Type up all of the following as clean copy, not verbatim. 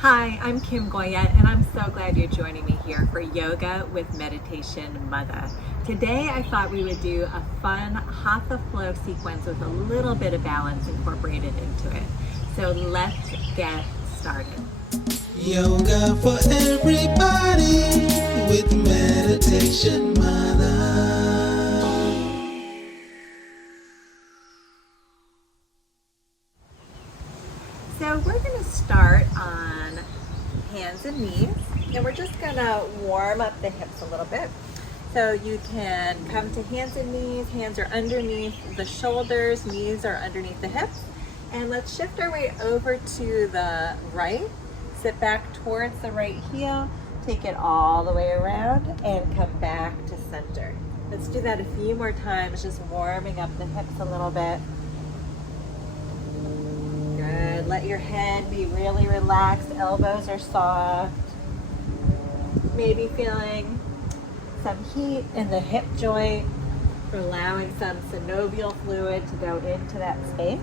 Hi, I'm Kim Goyette, and I'm so glad you're joining me here for Yoga with Meditation Mutha. Today, I thought we would do a fun Hatha Flow sequence with a little bit of balance incorporated into it. So let's get started. Yoga for everybody with Meditation Mutha. So we're going to start on hands and knees, and we're just going to warm up the hips a little bit. So you can come to hands and knees, hands are underneath the shoulders, knees are underneath the hips. And let's shift our weight over to the right, sit back towards the right heel, take it all the way around and come back to center. Let's do that a few more times, just warming up the hips a little bit. Good. Let your head be really relaxed. Elbows are soft. Maybe feeling some heat in the hip joint, allowing some synovial fluid to go into that space.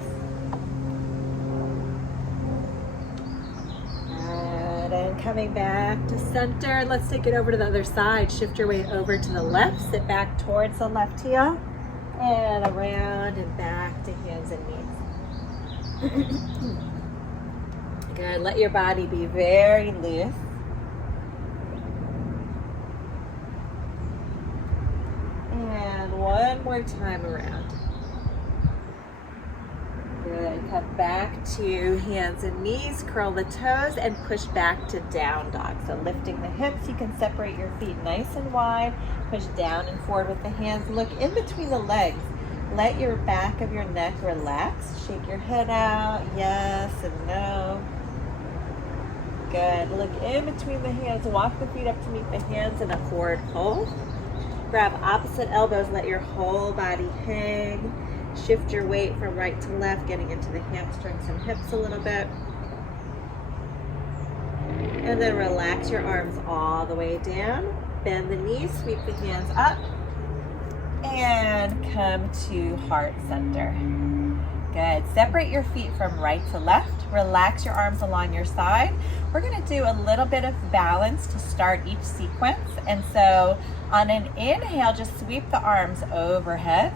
And coming back to center. Let's take it over to the other side. Shift your weight over to the left. Sit back towards the left heel. And around and back to hands and knees. Good. Let your body be very loose. And one more time around. Good. Come back to hands and knees. Curl the toes and push back to down dog. So lifting the hips, you can separate your feet nice and wide. Push down and forward with the hands. Look in between the legs. Let your back of your neck relax. Shake your head out. Yes and no. Good. Look in between the hands. Walk the feet up to meet the hands in a forward fold. Grab opposite elbows. Let your whole body hang. Shift your weight from right to left, getting into the hamstrings and hips a little bit. And then relax your arms all the way down. Bend the knees, sweep the hands up. And come to heart center. Good. Separate your feet from right to left. Relax your arms along your side. We're going to do a little bit of balance to start each sequence. And so on an inhale, just sweep the arms overhead.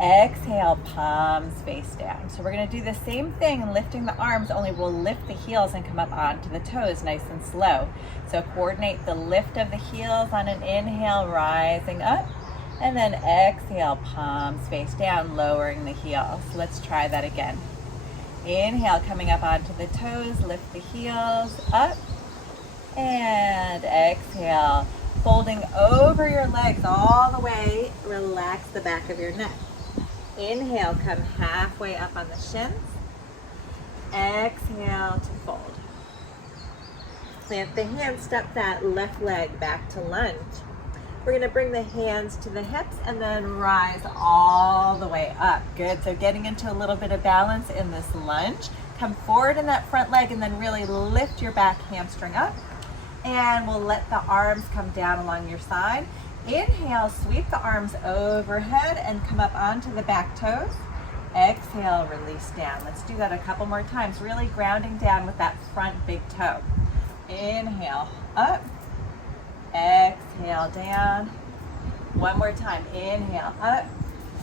Exhale, palms face down. So we're going to do the same thing, lifting the arms, only we'll lift the heels and come up onto the toes nice and slow. So coordinate the lift of the heels on an inhale, rising up. And then exhale, palms face down, lowering the heels. Let's try that again. Inhale, coming up onto the toes, lift the heels up. And exhale, folding over your legs all the way, relax the back of your neck. Inhale, come halfway up on the shins. Exhale to fold. Plant the hands, step that left leg back to lunge. We're going to bring the hands to the hips and then rise all the way up. Good. So getting into a little bit of balance in this lunge. Come forward in that front leg and then really lift your back hamstring up. And we'll let the arms come down along your side. Inhale, sweep the arms overhead and come up onto the back toes. Exhale, release down. Let's do that a couple more times, really grounding down with that front big toe. Inhale, up. Exhale, down. One more time. Inhale, up.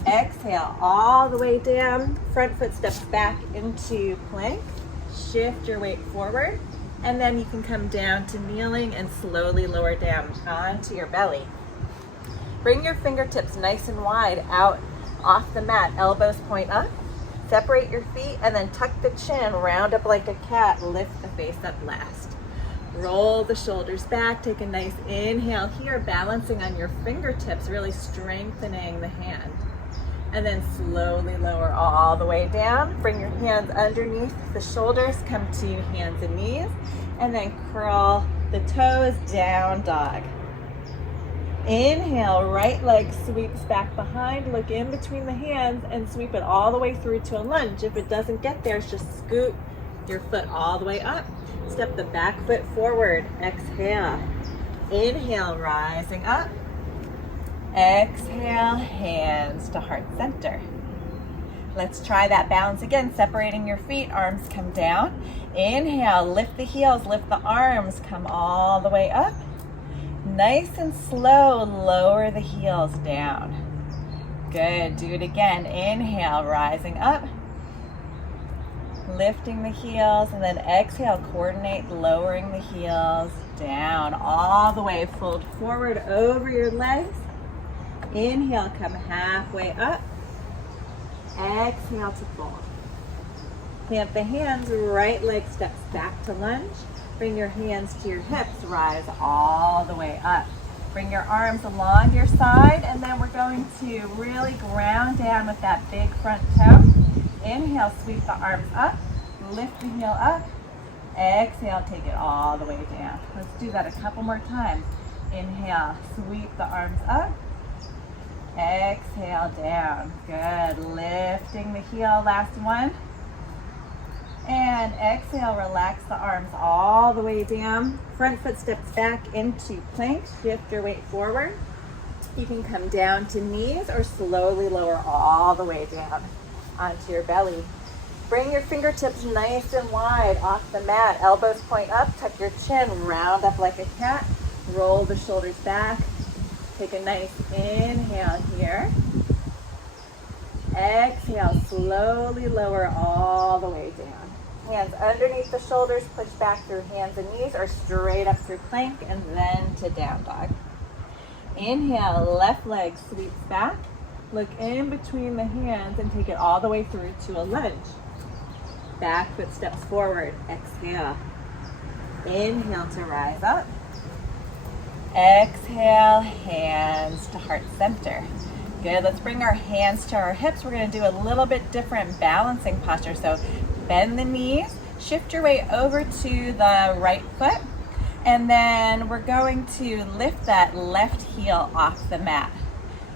Exhale, all the way down. Front foot steps back into plank. Shift your weight forward. And then you can come down to kneeling and slowly lower down onto your belly. Bring your fingertips nice and wide out off the mat. Elbows point up. Separate your feet and then tuck the chin. Round up like a cat. Lift the face up last. Roll the shoulders back. Take a nice inhale here, balancing on your fingertips, really strengthening the hand. And then slowly lower all the way down. Bring your hands underneath the shoulders. Come to hands and knees. And then curl the toes, down dog. Inhale, right leg sweeps back behind. Look in between the hands and sweep it all the way through to a lunge. If it doesn't get there, just scoot your foot all the way up. Step the back foot forward. Exhale. Inhale, rising up. Exhale, hands to heart center. Let's try that balance again, separating your feet, arms come down. Inhale, lift the heels, lift the arms, come all the way up. Nice and slow, lower the heels down. Good, do it again. Inhale, rising up. Lifting the heels, and then exhale, coordinate, lowering the heels down all the way. Fold forward over your legs. Inhale, come halfway up. Exhale to fold. Plant the hands, right leg steps back to lunge. Bring your hands to your hips, rise all the way up. Bring your arms along your side, and then we're going to really ground down with that big front toe. Inhale, sweep the arms up, lift the heel up. Exhale, take it all the way down. Let's do that a couple more times. Inhale, sweep the arms up. Exhale, down. Good. Lifting the heel, last one. And exhale, relax the arms all the way down. Front foot steps back into plank. Shift your weight forward. You can come down to knees or slowly lower all the way down onto your belly. Bring your fingertips nice and wide off the mat. Elbows point up, tuck your chin, round up like a cat. Roll the shoulders back. Take a nice inhale here. Exhale, slowly lower all the way down. Hands underneath the shoulders, push back through hands and knees or straight up through plank and then to down dog. Inhale, left leg sweeps back. Look in between the hands and take it all the way through to a lunge. Back foot steps forward. Exhale. Inhale to rise up. Exhale, hands to heart center. Good, let's bring our hands to our hips. We're gonna do a little bit different balancing posture. So bend the knees, shift your weight over to the right foot, and then we're going to lift that left heel off the mat.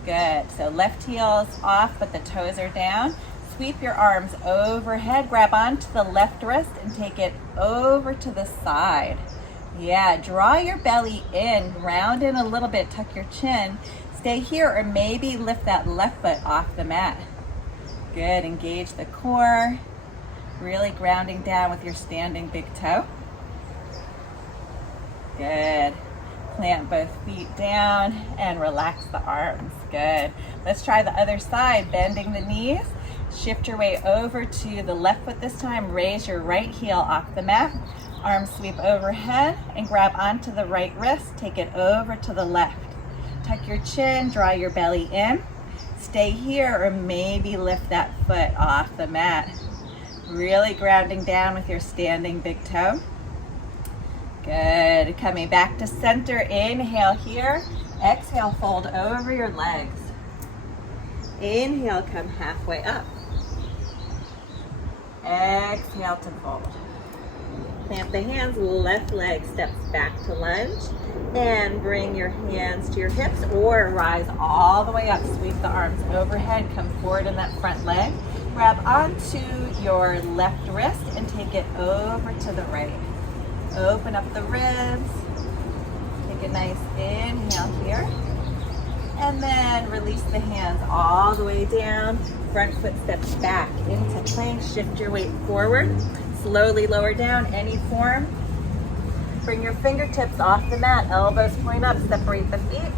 Good, so left heel's off, but the toes are down. Sweep your arms overhead, grab onto the left wrist and take it over to the side. Yeah, draw your belly in, round in a little bit, tuck your chin. Stay here or maybe lift that left foot off the mat. Good, engage the core. Really grounding down with your standing big toe. Good. Plant both feet down and relax the arms. Good. Let's try the other side, bending the knees. Shift your weight over to the left foot this time. Raise your right heel off the mat. Arms sweep overhead and grab onto the right wrist. Take it over to the left. Tuck your chin, draw your belly in. Stay here or maybe lift that foot off the mat. Really grounding down with your standing big toe. Good. Coming back to center. Inhale here. Exhale, fold over your legs. Inhale, come halfway up. Exhale to fold. Plant the hands, left leg steps back to lunge, and bring your hands to your hips or rise all the way up. Sweep the arms overhead, come forward in that front leg. Grab onto your left wrist and take it over to the right. Open up the ribs. Take a nice inhale here. And then release the hands all the way down. Front foot steps back into plank. Shift your weight forward. Slowly lower down, any form. Bring your fingertips off the mat. Elbows point up, separate the feet.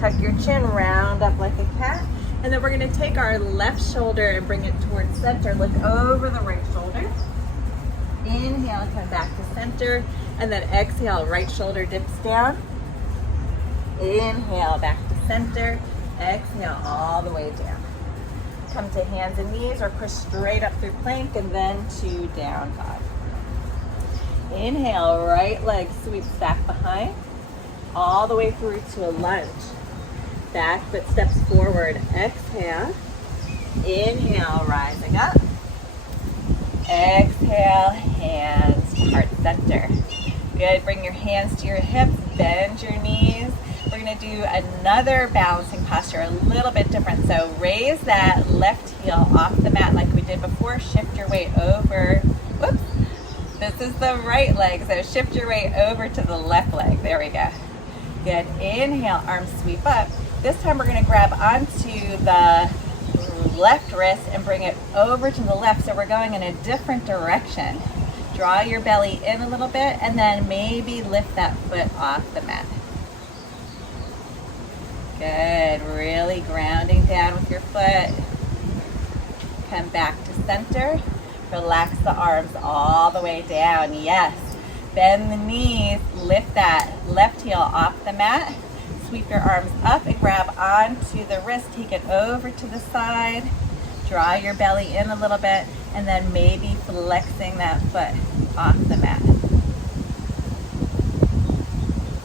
Tuck your chin, round up like a cat. And then we're gonna take our left shoulder and bring it towards center. Look over the right shoulder. Inhale, come back to center. And then exhale, right shoulder dips down. Inhale, back to center. Exhale, all the way down. Come to hands and knees or push straight up through plank and then to down dog. Inhale, right leg sweeps back behind, all the way through to a lunge. Back foot steps forward. Exhale. Inhale, rising up. Exhale, hands to heart center. Good, bring your hands to your hips, bend your knees. We're gonna do another balancing posture, a little bit different. So raise that left heel off the mat like we did before. Shift your weight over. Whoops. This is the right leg, so shift your weight over to the left leg. There we go. Good. Inhale, arms sweep up. This time we're gonna grab onto the left wrist and bring it over to the left, so we're going in a different direction. Draw your belly in a little bit and then maybe lift that foot off the mat. Good, really grounding down with your foot. Come back to center. Relax the arms all the way down. Yes. Bend the knees, lift that left heel off the mat. Sweep your arms up and grab onto the wrist. Take it over to the side. Draw your belly in a little bit and then maybe flexing that foot off the mat.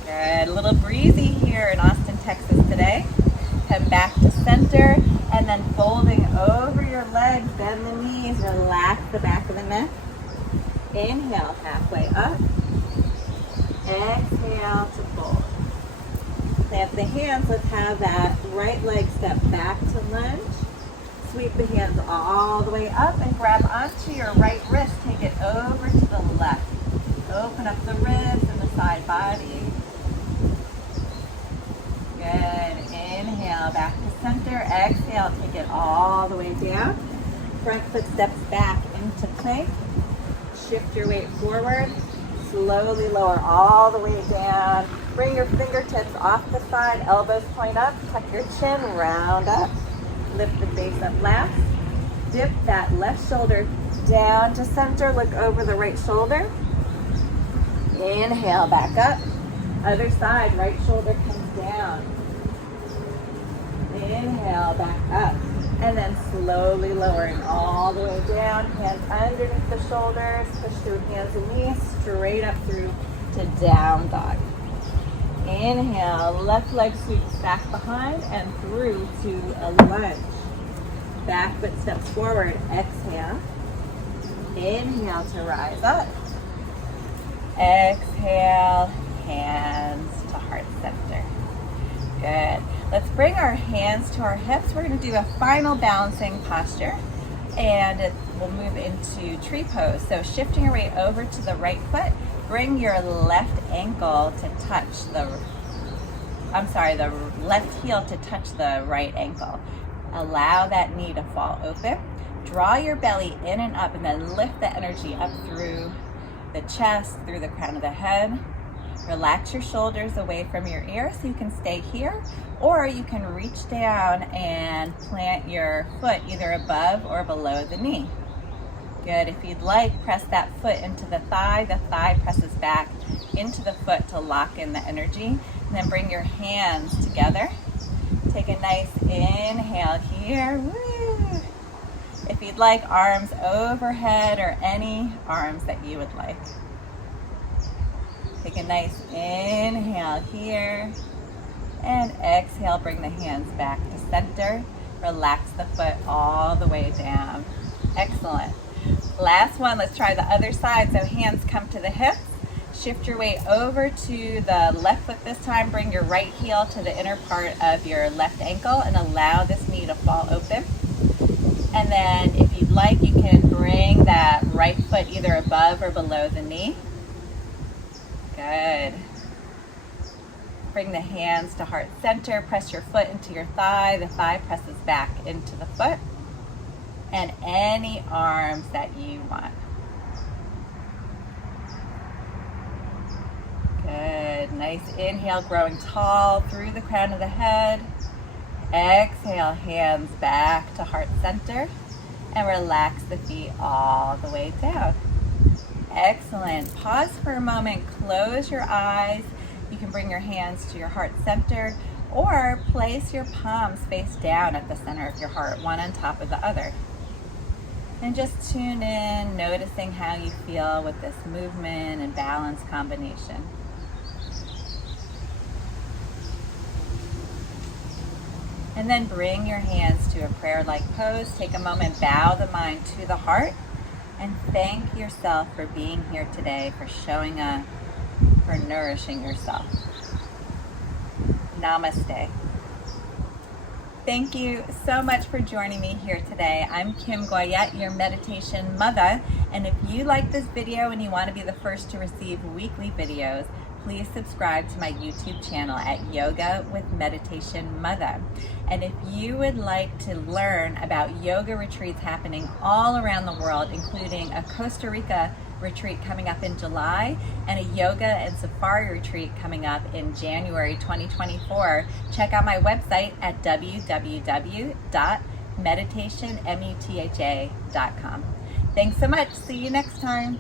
Good. A little breezy here in Austin, Texas today. Come back to center and then folding over your legs. Bend the knees. Relax the back of the neck. Inhale, halfway up. Exhale to fold. Plant the hands. Let's have that right leg step back to lunge. Sweep the hands all the way up and grab onto your right wrist. Take it over to the left. Open up the ribs and the side body. Good. Inhale, back to center. Exhale, take it all the way down. Front foot steps back into plank. Shift your weight forward. Slowly lower all the way down. Bring your fingertips off the side. Elbows point up. Tuck your chin. Round up. Lift the face up last. Dip that left shoulder down to center. Look over the right shoulder. Inhale, back up. Other side, right shoulder comes down. Inhale, back up. And then slowly lowering all the way down. Hands underneath the shoulders. Push through hands and knees. Straight up through to down dog. Inhale, left leg sweeps back behind and through to a lunge. Back foot steps forward. Exhale. Inhale to rise up. Exhale, hands to heart center. Good. Let's bring our hands to our hips. We're going to do a final balancing posture and we'll move into tree pose. So shifting your weight over to the right foot, bring your left ankle to touch the left heel to touch the right ankle. Allow that knee to fall open. Draw your belly in and up and then lift the energy up through the chest, through the crown of the head. Relax your shoulders away from your ears so you can stay here, or you can reach down and plant your foot either above or below the knee. Good. If you'd like, press that foot into the thigh. The thigh presses back into the foot to lock in the energy. And then bring your hands together. Take a nice inhale here. Woo. If you'd like, arms overhead or any arms that you would like. Take a nice inhale here. And exhale, bring the hands back to center. Relax the foot all the way down. Excellent. Last one, let's try the other side. So hands come to the hips. Shift your weight over to the left foot this time. Bring your right heel to the inner part of your left ankle and allow this knee to fall open. And then if you'd like, you can bring that right foot either above or below the knee. Good. Bring the hands to heart center. Press your foot into your thigh. The thigh presses back into the foot. And any arms that you want. Good. Nice inhale, growing tall through the crown of the head. Exhale, hands back to heart center. And relax the feet all the way down. Excellent. Pause for a moment. Close your eyes. You can bring your hands to your heart center or place your palms face down at the center of your heart, one on top of the other. And just tune in, noticing how you feel with this movement and balance combination. And then bring your hands to a prayer-like pose. Take a moment, bow the mind to the heart, and thank yourself for being here today, for showing up, for nourishing yourself. Namaste. Thank you so much for joining me here today. I'm Kim Goyette, your Meditation Mother, and if you like this video and you want to be the first to receive weekly videos, please subscribe to my YouTube channel at Yoga with Meditation Mother. And if you would like to learn about yoga retreats happening all around the world, including a Costa Rica retreat coming up in July and a yoga and safari retreat coming up in January 2024, check out my website at www.meditationmutha.com. Thanks so much. See you next time.